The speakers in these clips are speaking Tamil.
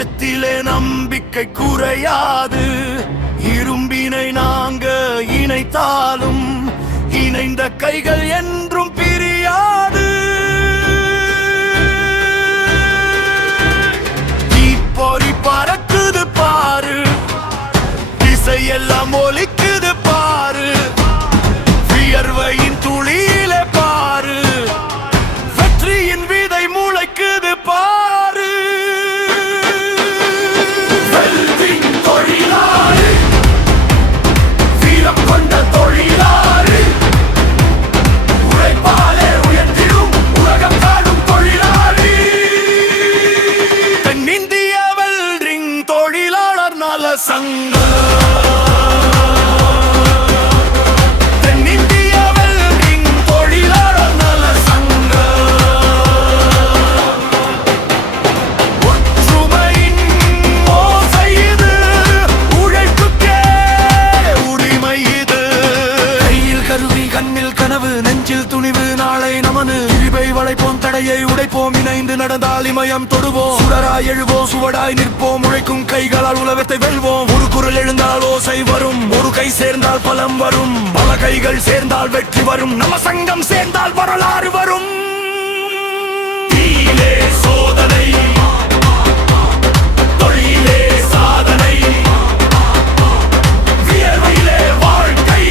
நெஞ்சத்திலே நம்பிக்கை குறையாது. இரும்பினை நாங்க இணைத்தாலும் இணைந்த கைகள் என்றும் பிரியாது. தீப்பொறி பறக்குது பாரு, திசையெல்லாம் ஒலிக்குது பாரு. வியர்வையின் துளியிலே பாரு, வெற்றியின் விதை முளைக்குது பாரு. வெல்வின் தொழிலாளி, வீரம் கொண்ட தொழிலாளி, உழைப்பாலே உயர்த்திடும் உலகம் காணும் தொழிலாளி. தென்னிந்திய வெல்டிங் தொழிலாளர் நல சங்கம். தடையை உடைப்போம், இணைந்து நடந்தால் இமயம் தொடுவோம். சுடராய் எழுவோம், சுவடாய் நிற்போம், உழைக்கும் கைகளால் உலகத்தை வெல்வோம். ஒரு குரல் எழுந்தால் ஓசை வரும், ஒரு கை சேர்ந்தால் பலம் வரும், பல கைகள் சேர்ந்தால் வெற்றி வரும். நம்ம சங்கம் சேர்ந்தால் வரலாறு வரும். சோதனை தொழிலே சாதனை, வியர்விலே வாழ்க்கை,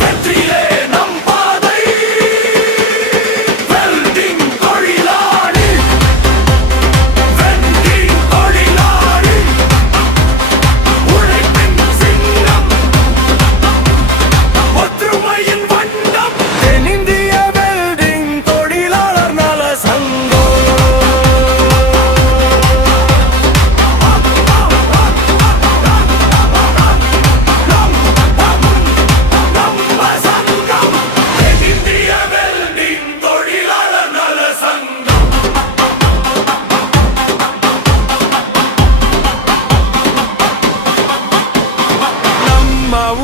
வெற்றிலே நம் பாதை. வெல்டிங் தொழிலாளி, வெல்டிங் தொழிலாளி, உழைப்பின் சின்னம், ஒற்றுமையின் வண்ணம். தென்னிந்திய வெல்டிங் தொழிலாளர் நல சங்கம்.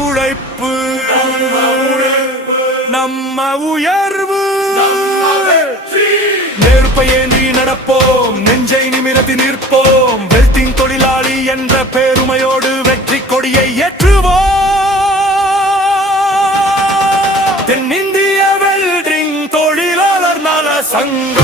உழைப்பு நம்ம உயர்வு, நெருப்பை ஏந்தி நடப்போம், நெஞ்சை நிமிரத்தி நிற்போம். வெல்டிங் தொழிலாளி என்ற பெருமையோடு வெற்றி கொடியை ஏற்றுவோம். தென்னிந்திய வெல்டிங் தொழிலாளர் நல சங்கம்.